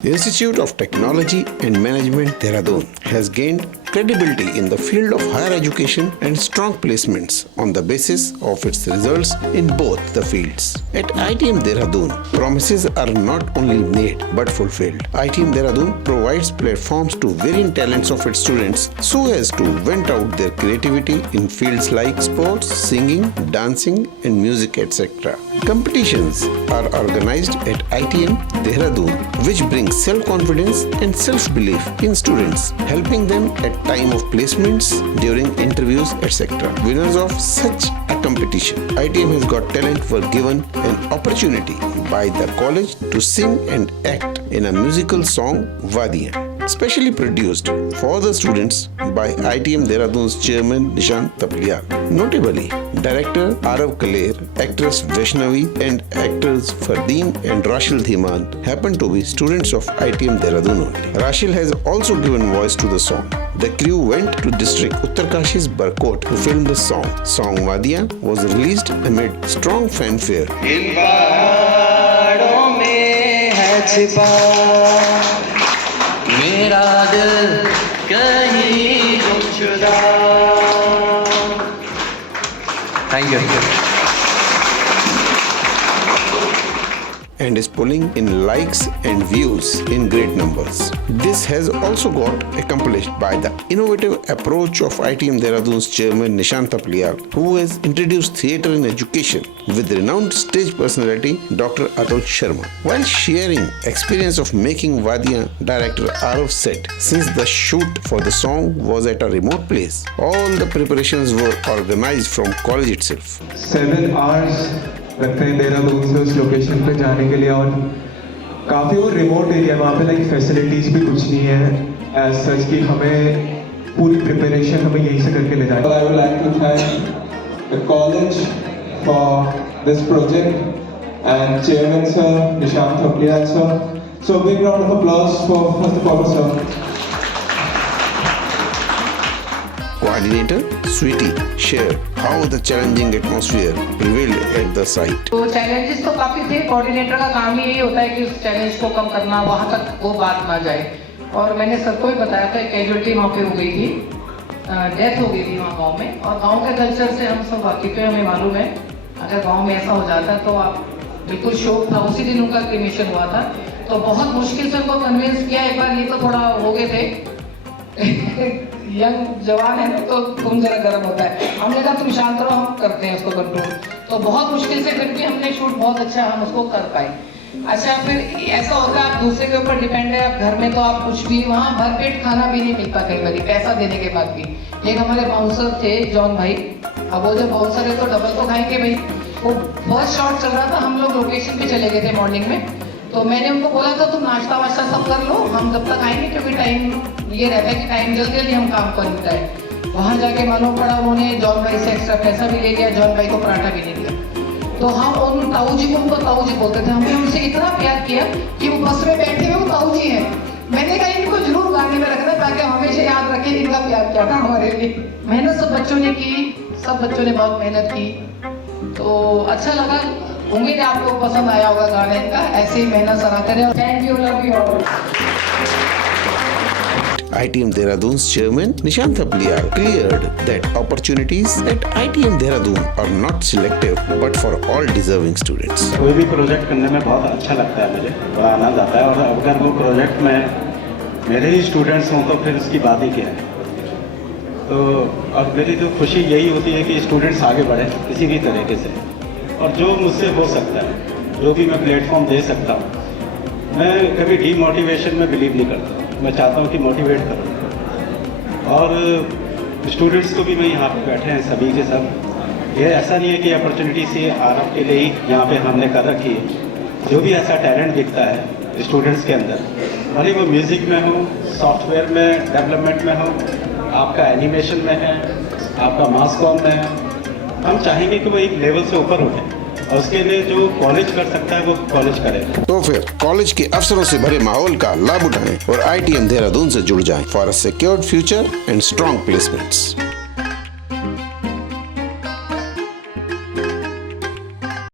The Institute of Technology and Management Dehradun has gained credibility in the field of higher education and strong placements on the basis of its results in both the fields. At ITM Dehradun, promises are not only made but fulfilled. ITM Dehradun provides platforms to varying talents of its students so as to vent out their creativity in fields like sports, singing, dancing and music etc. Competitions are organized at ITM Dehradun which bring self-confidence and self-belief in students, helping them at time of placements, during interviews, etc. Winners of such a competition, ITM has got talent were given an opportunity by the college to sing and act in a musical song Wadiyan, specially produced for the students by ITM Dehradun's chairman Nishant Tapliyal. Notably, director Arav Kaler, actress Vaishnavi and actors Fardeen and Rashil Dhiman happen to be students of ITM Dehradun only. Rashil has also given voice to the song. The crew went to district Uttarkashi's Barkot to film the song. Song Wadiyan was released amid strong fanfare. इन पहाड़ों में है छिपा मेरा दिल कहीं गुमशुदा। Thank you. And is pulling in likes and views in great numbers. This has also got accomplished by the innovative approach of ITM Dehradun's chairman Nishant Tapliyal, who has introduced theatre in education with renowned stage personality Dr. Atul Sharma. While sharing experience of making Wadiyan, director Arav said, since the shoot for the song was at a remote place, all the preparations were organized from college itself. 7 hours लगते हैं देहरादून से उस location पे जाने के लिए और काफ़ी वो रिमोट एरिया वहाँ पे लाइक फैसिलिटीज़ भी कुछ नहीं है एज सच कि हमें पूरी प्रिपरेशन हमें यहीं से करके ले जाए। I would like to thank the college for this project and chairman sir Nishant Tapliyal sir. So big round of applause for first of all sir. Coordinator Sweetie shared how the challenging atmosphere prevailed at the site. तो challenges तो काफ़ी थे। Coordinator का काम ही यही होता है कि उस चैलेंज को कम करना, वहाँ तक वो बात ना जाए। और मैंने सर को ही बताया था, कैजुअलिटी वहाँ पे हो गई थी, डेथ हो गई थी वहाँ गांव में। और गांव के कल्चर से हम सब वाकिफ हैं, हमें मालूम है अगर गांव में ऐसा हो जाता तो आप बिल्कुल शोक था। उसी दिन उनका क्रिमेशन हुआ था तो बहुत मुश्किल से उनको कन्विंस किया। एक बार ये तो थोड़ा हो गए थे यंग जवान है ना तो खून जरा गर्म होता है। हमने कहा तुम शांत रहो, हम करते हैं उसको कंट्रोल। तो बहुत मुश्किल से फिर भी हमने शूट बहुत अच्छा हम उसको कर पाए। अच्छा फिर ऐसा होता है आप दूसरे के ऊपर डिपेंड है। आप घर में तो आप कुछ भी, वहाँ भरपेट खाना भी नहीं मिलता कई बार पैसा देने के बाद भी। एक हमारे बाउंसर थे जॉन भाई, अब वो जब बाउंसर है तो डबल तो खाएंगे भाई। वो फर्स्ट शॉट चल रहा था, हम लोग लोकेशन पे चले गए थे मॉर्निंग में। तो मैंने उनको बोला था तुम नाश्ता वाश्ता सब कर लो, हम जब तक आएंगे क्योंकि टाइम ये रहता है कि टाइम जल्दी जल्दी हम काम कर देता है। वहाँ जाके मालूम पड़ा उन्होंने जॉन भाई से एक्स्ट्रा पैसा भी ले लिया, जॉन भाई को पराठा भी नहीं दिया। तो हम उन ताऊ जी को, उनको ताऊ जी बोलते थे, हमने उनसे इतना प्यार किया कि वो बस में बैठे हुए वो ताऊ जी हैं। मैंने कहा इनको जरूर गाने में रखना ताकि हमेशा याद रखें इनका प्यार क्या था हमारे लिए। मेहनत सब बच्चों ने की, सब बच्चों ने बहुत मेहनत की, तो अच्छा लगा। उम्मीद है आपको पसंद आया होगा गाना इनका। ऐसे ही मेहनत सराहते रहे। Thank you, love you all. ITM Dehradun's chairman Nishant Tapliyal cleared that opportunities at ITM Dehradun are not selective but for all deserving students. कोई भी प्रोजेक्ट करने में बहुत अच्छा लगता है मुझे, बड़ा आनंद आता है। और अगर वो प्रोजेक्ट में मेरे ही स्टूडेंट्स हों तो फिर उसकी बात ही क्या है। तो अब मेरी तो खुशी यही होती है कि स्टूडेंट्स आगे बढ़े किसी भी तरीके से, और जो मुझसे हो सकता है, जो भी मैं प्लेटफॉर्म दे सकता हूँ। मैं कभी डीमोटिवेशन में बिलीव नहीं करता, मैं चाहता हूँ कि मोटिवेट करूँ। और स्टूडेंट्स को भी मैं यहाँ पे बैठे हैं सभी के सब, ये ऐसा नहीं है कि अपॉर्चुनिटी से आरव के लिए ही यहाँ पे हमने कर रखी है। जो भी ऐसा टैलेंट दिखता है स्टूडेंट्स के अंदर, भले वो म्यूज़िक में हो, सॉफ्टवेयर में डेवलपमेंट में हो, आपका एनिमेशन में है, आपका मास कॉम में है, हम चाहेंगे कि वो एक लेवल से ऊपर उठे और उसके लिए जो कॉलेज कर सकता है वो कॉलेज करे। तो फिर कॉलेज के अवसरों से भरे माहौल का लाभ उठाएं और ITM देहरादून से जुड़ जाएं for a secured future and strong placements.